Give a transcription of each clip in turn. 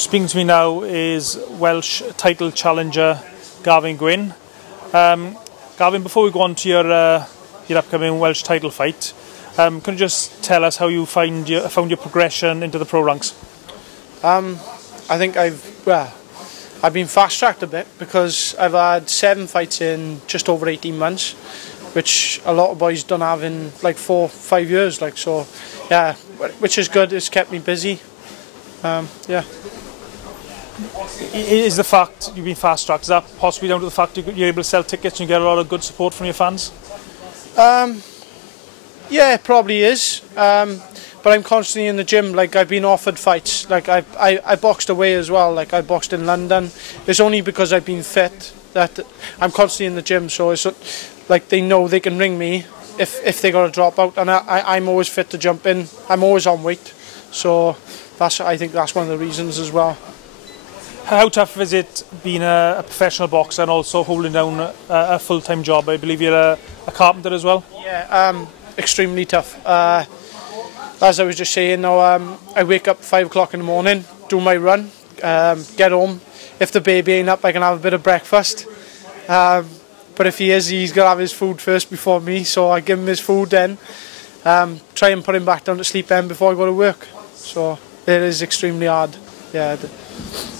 Speaking to me now is Welsh title challenger Gavin Gwynne. Gavin, before we go on to your upcoming Welsh title fight, can you just tell us how you found your progression into the pro ranks? I think I've been fast-tracked a bit because I've had 7 fights in just over 18 months, which a lot of boys don't have in like 4 or 5 years. So, yeah, which is good. It's kept me busy. Yeah. Is the fact you've been fast-tracked, is that possibly down to the fact you're able to sell tickets and you get a lot of good support from your fans? Yeah, it probably is. But I'm constantly in the gym. Like, I've been offered fights. Like, I boxed away as well. Like, I boxed in London. It's only because I've been fit that I'm constantly in the gym. So it's like they know they can ring me if they got to drop out, and I'm always fit to jump in. I'm always on weight. So I think that's one of the reasons as well. How tough is it being a professional boxer and also holding down a full-time job? I believe you're a carpenter as well. Yeah, extremely tough. As I was just saying, I wake up at 5 o'clock in the morning, do my run, get home. If the baby ain't up, I can have a bit of breakfast. But if he is, he's got to have his food first before me, so I give him his food then. Try and put him back down to sleep then before I go to work. So it is extremely hard. Yeah.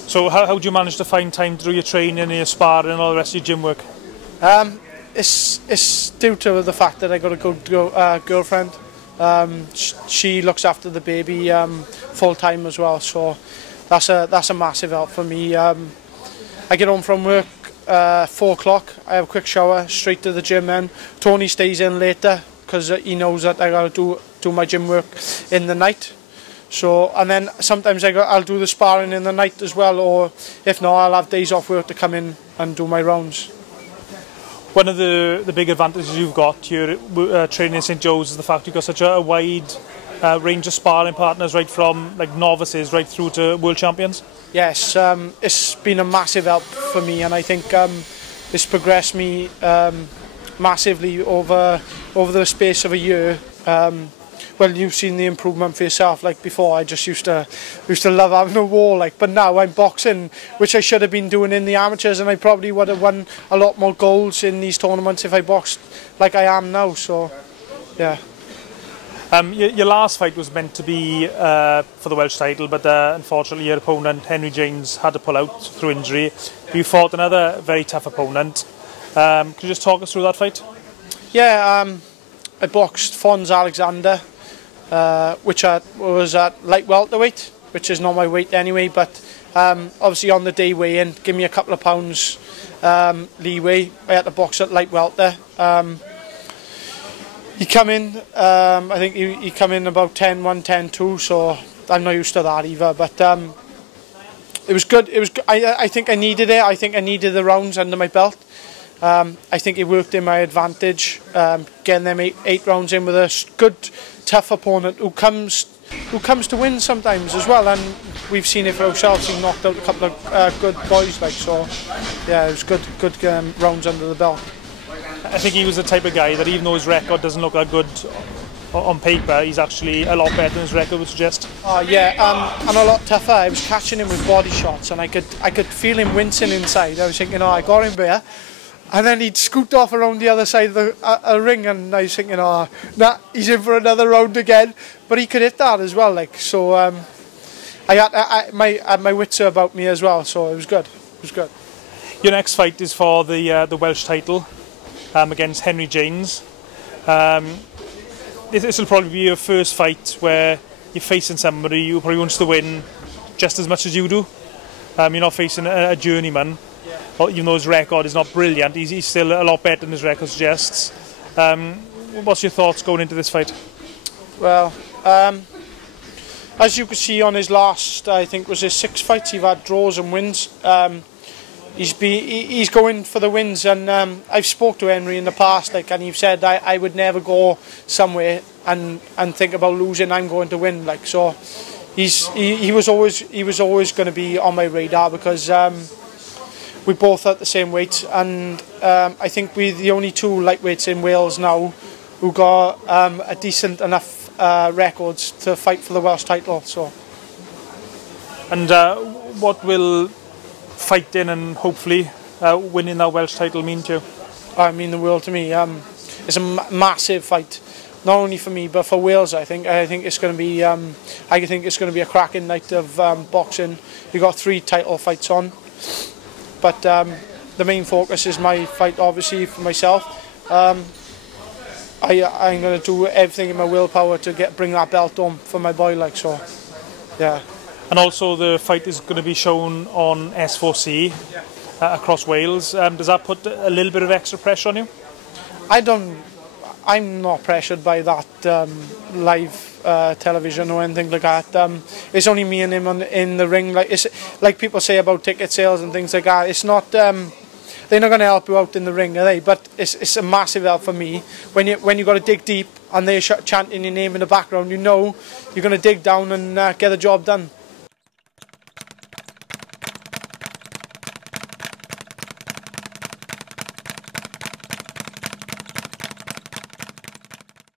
So how do you manage to find time to do your training and your sparring and all the rest of your gym work? It's due to the fact that I got a good girlfriend. She looks after the baby full time as well, so that's a massive help for me. I get home from work 4 o'clock. I have a quick shower, straight to the gym. Then Tony stays in later because he knows that I got to do my gym work in the night. So, and then sometimes I'll do the sparring in the night as well, or if not, I'll have days off work to come in and do my rounds. One of the big advantages you've got, your training in St Joe's, is the fact you've got such a wide range of sparring partners, right from like novices right through to world champions. Yes, it's been a massive help for me, and I think it's progressed me massively over the space of a year. Well, you've seen the improvement for yourself. Like before, I just used to love having a war. But now I'm boxing, which I should have been doing in the amateurs, and I probably would have won a lot more golds in these tournaments if I boxed like I am now. So, yeah. Your last fight was meant to be for the Welsh title, but unfortunately your opponent Henry James had to pull out through injury. You fought another very tough opponent. Could you just talk us through that fight? Yeah, I boxed Fons Alexander. Which was at light welterweight, which is not my weight anyway, but obviously on the day weigh-in, give me a couple of pounds leeway. I had to box at light welter. He come in, I think he come in about 10-1, 10-2, so I'm not used to that either, but it was good. I think I needed it. I think I needed the rounds under my belt. I think it worked in my advantage, getting them eight rounds in with a good, tough opponent who comes to win sometimes as well, and we've seen it for ourselves. He knocked out a couple of good boys, so yeah, it was good rounds under the belt. I think he was the type of guy that even though his record doesn't look that good on paper, he's actually a lot better than his record would suggest. Oh yeah, and a lot tougher. I was catching him with body shots, and I could feel him wincing inside. I was thinking, I got him there. And then he'd scoot off around the other side of the ring, and I was thinking, nah, he's in for another round again. But he could hit that as well, so I had my wits about me as well, so it was good. It was good. Your next fight is for the Welsh title against Henry James. This will probably be your first fight where you're facing somebody who probably wants to win just as much as you do. You're not facing a journeyman. Even though his record is not brilliant, he's still a lot better than his record suggests. What's your thoughts going into this fight? Well, as you can see on his last, I think was his 6 fights, he's had draws and wins. He's going for the wins, and I've spoke to Henry in the past, and he said I would never go somewhere and think about losing. I'm going to win, so he was always going to be on my radar because. We both at the same weight, and I think we're the only 2 lightweights in Wales now who got a decent enough records to fight for the Welsh title. So. And what will fighting and hopefully winning that Welsh title mean to you? I mean the world to me. It's a massive fight, not only for me but for Wales. I think it's going to be. I think it's going to be a cracking night of boxing. You've got 3 title fights on, but the main focus is my fight, obviously, for myself. I'm going to do everything in my willpower to bring that belt home for my boy, like so. Yeah. And also the fight is going to be shown on S4C across Wales. Does that put a little bit of extra pressure on you? I'm not pressured by that live television or anything like that. It's only me and him in the ring. It's like people say about ticket sales and things like that. It's not. They're not going to help you out in the ring, are they? But it's a massive help for me when you got to dig deep and they're chanting your name in the background. You know you're going to dig down and get the job done.